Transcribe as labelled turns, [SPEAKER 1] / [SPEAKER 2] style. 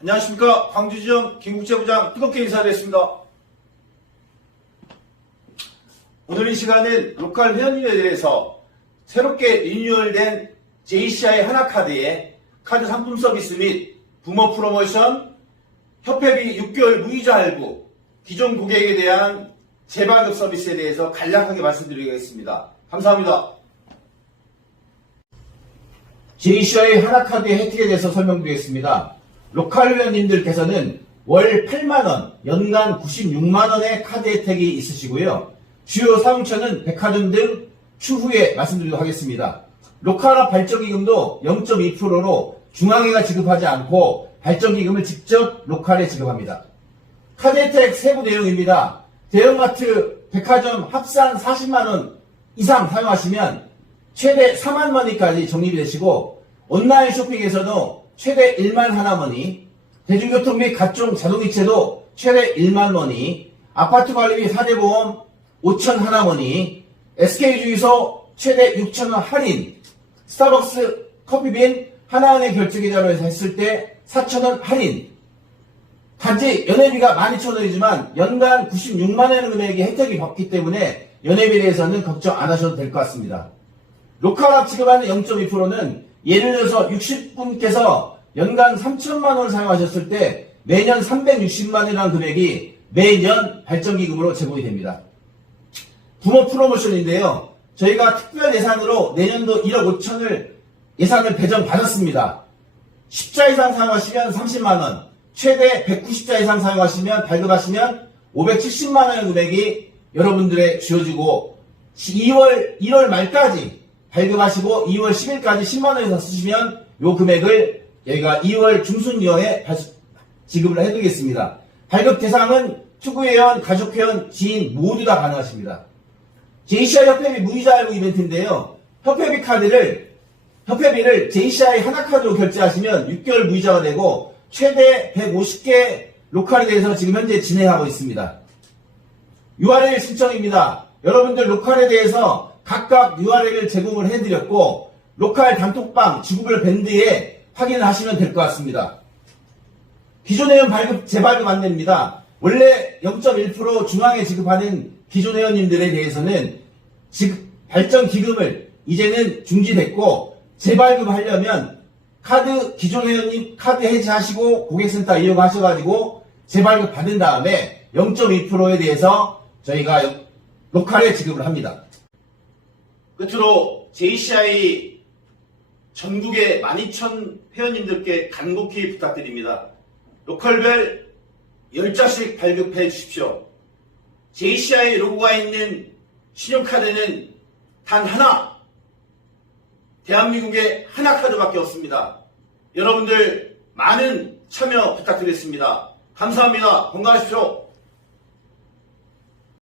[SPEAKER 1] 안녕하십니까. 광주지점 김국재 부장 뜨겁게 인사드리겠습니다. 오늘 이 시간은 로컬 회원님에 대해서 새롭게 리뉴얼된 JCI 하나카드의 카드 상품 서비스 및 부모 프로모션, 협회비 6개월 무이자 할부, 기존 고객에 대한 재발급 서비스에 대해서 간략하게 말씀드리겠습니다. 감사합니다. JCI 하나카드의 혜택에 대해서 설명드리겠습니다. 로컬 회원님들께서는 월 8만원, 연간 96만원의 카드 혜택이 있으시고요. 주요 사용처는 백화점 등 추후에 말씀드리도록 하겠습니다. 로컬화 발전기금도 0.2%로 중앙회가 지급하지 않고 발전기금을 직접 로컬에 지급합니다. 카드 혜택 세부 내용입니다. 대형마트, 백화점 합산 40만원 이상 사용하시면 최대 4만 머니까지 적립이 되시고 온라인 쇼핑에서도 최대 1만 하나머니, 대중교통 및 각종 자동이체도 최대 1만 머니, 아파트 관리 및 사대보험 5천 하나머니, SK주유소 최대 6천 원 할인, 스타벅스 커피빈 하나은행 결제계좌로 해서 했을 때 4천 원 할인, 단지 연회비가 12,000원이지만 연간 96만원 금액의 혜택이 받기 때문에 연회비에 대해서는 걱정 안 하셔도 될 것 같습니다. 로컬합 지급하는 0.2%는 예를 들어서 60분께서 연간 3천만 원을 사용하셨을 때 매년 360만 원이라는 금액이 매년 발전기금으로 제공이 됩니다. 부모 프로모션인데요. 저희가 특별 예산으로 내년도 1억 5천을 예산을 배정 받았습니다. 10자 이상 사용하시면 30만 원, 최대 190자 이상 사용하시면 발급하시면 570만 원의 금액이 여러분들의 주어지고 2월 1월 말까지 발급하시고 2월 10일까지 10만 원 이상 쓰시면 이 금액을 여기가 2월 중순경에 지급을 해드리겠습니다. 발급 대상은 투구회원, 가족회원, 지인 모두 다 가능하십니다. JCI 협회비 무이자 할부 이벤트인데요. 협회비 카드를 협회비를 JCI 하나카드로 결제하시면 6개월 무이자가 되고 최대 150개 로컬에 대해서 지금 현재 진행하고 있습니다. URL 신청입니다. 여러분들 로컬에 대해서 각각 URL을 제공을 해드렸고 로컬 단톡방 지구별 밴드에 확인을 하시면 될 것 같습니다. 기존 회원 발급 재발급 안내입니다. 원래 0.1% 중앙에 지급하는 기존 회원님들에 대해서는 지급 발전 기금을 이제는 중지됐고 재발급하려면 카드 기존 회원님 카드 해지하시고 고객센터 이용하셔가지고 재발급 받은 다음에 0.2%에 대해서 저희가 로컬에 지급을 합니다. 끝으로 JCI 전국의 12,000 회원님들께 간곡히 부탁드립니다. 로컬별 10자씩 발급해 주십시오. JCI 로고가 있는 신용카드는 단 하나, 대한민국에 하나 카드밖에 없습니다. 여러분들 많은 참여 부탁드리겠습니다. 감사합니다. 건강하십시오.